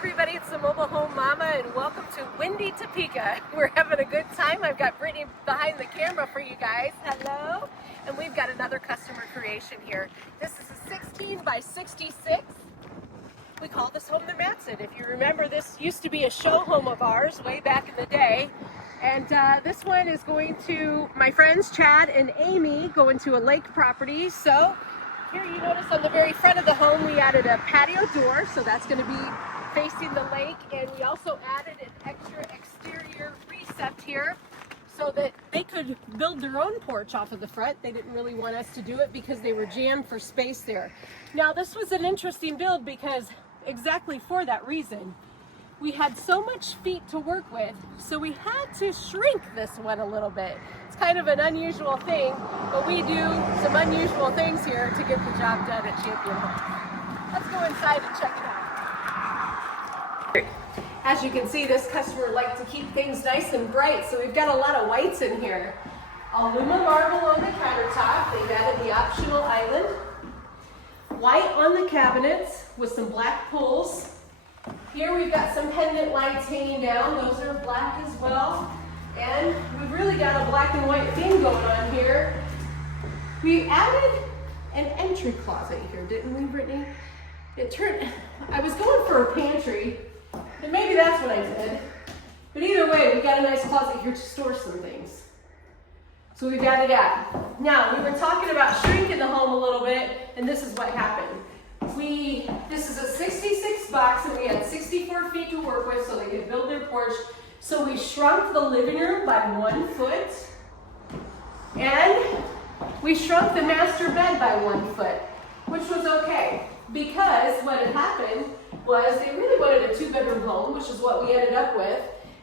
everybody, it's the Mobile Home Mama and welcome to windy Topeka. We're having a good time. I've got Brittany behind the camera for you guys. Hello. And we've got another customer creation here. This is a 16 by 66. We call this home the Matson. If you remember, this used to be a show home of ours way back in the day. And this one is going to my friends Chad and Amy, going to a lake property. So here you notice on the very front of the home we added a patio door, so that's going to be facing the lake, and we also added an extra exterior recess here so that they could build their own porch off of the front. They didn't really want us to do it because they were jammed for space there. Now this was an interesting build because exactly for that reason. We had so much feet to work with, so we had to shrink this one a little bit. It's kind of an unusual thing, but we do some unusual things here to get the job done at Champion Homes. Let's go inside and check it out. As you can see, this customer liked to keep things nice and bright, so we've got a lot of whites in here. Aluma marble on the countertop. They've added the optional island. White on the cabinets with some black pulls. Here we've got some pendant lights hanging down. Those are black as well. And we've really got a black and white theme going on here. We added an entry closet here, didn't we, Brittany? I was going for a pantry, and maybe that's what I did. But either way, we got a nice closet here to store some things. So we've got it out. Now, we were talking about shrinking the home a little bit, and this is what happened. This is a 66 box, and we had 64 feet to work with so they could build their porch. So we shrunk the living room by 1 foot, and we shrunk the master bed by 1 foot, which was okay, because what had happened was they really wanted a 2-bedroom home, which is what we ended up with.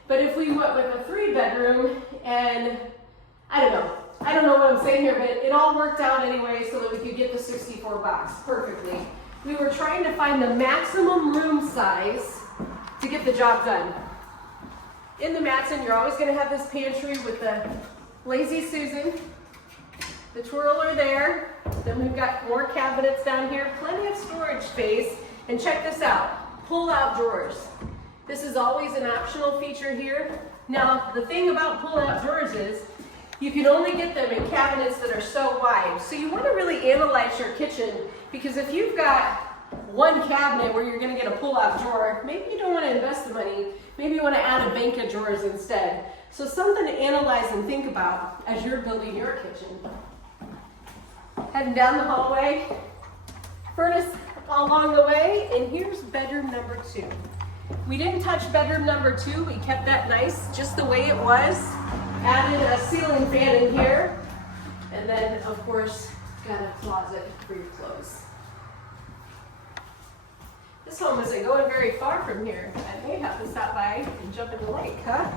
But if we went with a 3-bedroom, and I don't know what I'm saying here, but it all worked out anyway so that we could get the 64 box perfectly. We were trying to find the maximum room size to get the job done. In the Matson, you're always going to have this pantry with the Lazy Susan, the twirler there. Then we've got more cabinets down here, plenty of storage space. And check this out, pull-out drawers. This is always an optional feature here. Now, the thing about pull-out drawers is you can only get them in cabinets that are so wide. So you want to really analyze your kitchen, because if you've got one cabinet where you're going to get a pull-out drawer, maybe you don't want to invest the money. Maybe you want to add a bank of drawers instead. So something to analyze and think about as you're building your kitchen. Heading down the hallway, furnace along the way, and here's bedroom number 2. We didn't touch bedroom number 2. We kept that nice, just the way it was. Added a ceiling fan in here, and then of course got a closet for your clothes. This home isn't going very far from here. I may have to stop by and jump in the lake, huh?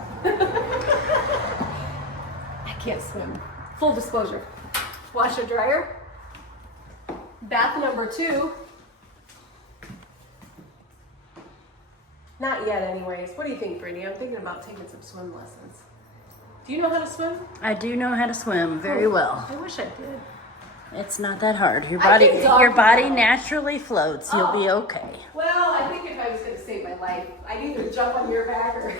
I can't swim. Full disclosure. Washer dryer. Bath number 2. Not yet anyways. What do you think, Brittany? I'm thinking about taking some swim lessons. Do you know how to swim? I do know how to swim very well. I wish I did. It's not that hard. Your body naturally floats. You'll be okay. Well, I think if I was going to save my life, I'd either jump on your back or...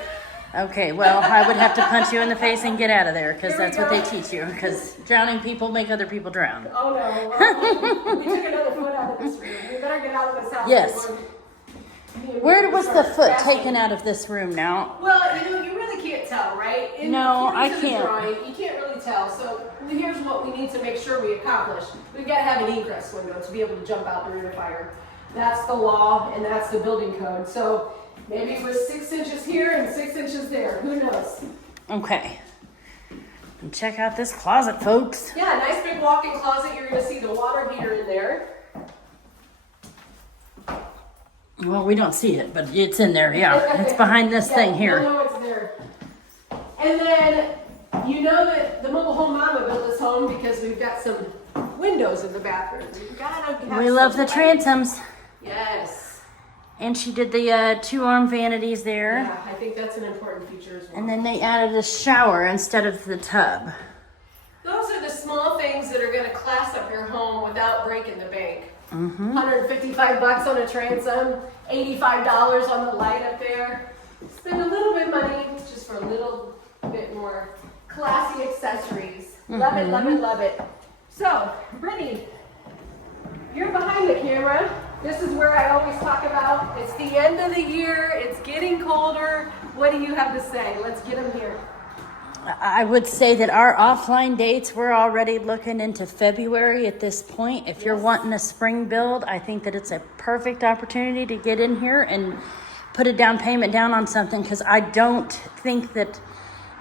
Okay, well, I would have to punch you in the face and get out of there, because that's what they teach you, because drowning people make other people drown. Oh, no. Well, we took another foot out of this room. We better get out of this house. Yes. Where was the foot taken out of this room now? Well, you really can't tell, right? No, I can't. Drawing, you can't really tell. So here's what we need to make sure we accomplish. We've got to have an egress window to be able to jump out during a fire. That's the law, and that's the building code. So maybe it was 6 inches here and 6 inches there. Who knows? Okay. And check out this closet, folks. Yeah, nice big walk-in closet. You're going to see the water heater in there. Well, we don't see it, but it's in there, yeah. It's behind this thing here. You know it's there. And then, you know that the Mobile Home Mama built this home because we've got some windows in the bathroom. We love the transoms. Yes. And she did the 2-arm vanities there. Yeah, I think that's an important feature as well. And then they added a shower instead of the tub. Those are the small things that are going to class up your home without breaking the bank. $155 on a transom, $85 on the light up there. Spend a little bit of money just for a little bit more classy accessories. Love it, love it, love it. So, Brittany, you're behind the camera. This is where I always talk about, it's the end of the year, it's getting colder. What do you have to say? Let's get them here. I would say that our offline dates, we're already looking into February at this point. If you're wanting a spring build, I think that it's a perfect opportunity to get in here and put a down payment down on something, because I don't think that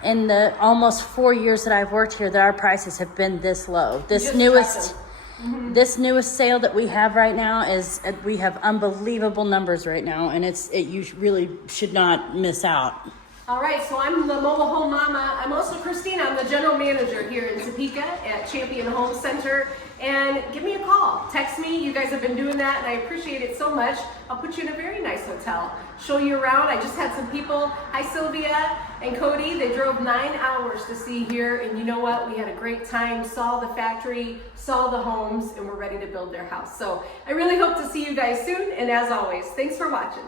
in the almost 4 years that I've worked here that our prices have been this low. This newest sale that we have right now is, we have unbelievable numbers right now, and you really should not miss out. All right, so I'm the mobile home mama. I'm also Christina. I'm the general manager here in Topeka at Champion Home Center. And give me a call. Text me. You guys have been doing that, and I appreciate it so much. I'll put you in a very nice hotel. Show you around. I just had some people. Hi, Sylvia and Cody. They drove 9 hours to see here, and you know what? We had a great time. Saw the factory, saw the homes, and we're ready to build their house. So I really hope to see you guys soon. And as always, thanks for watching.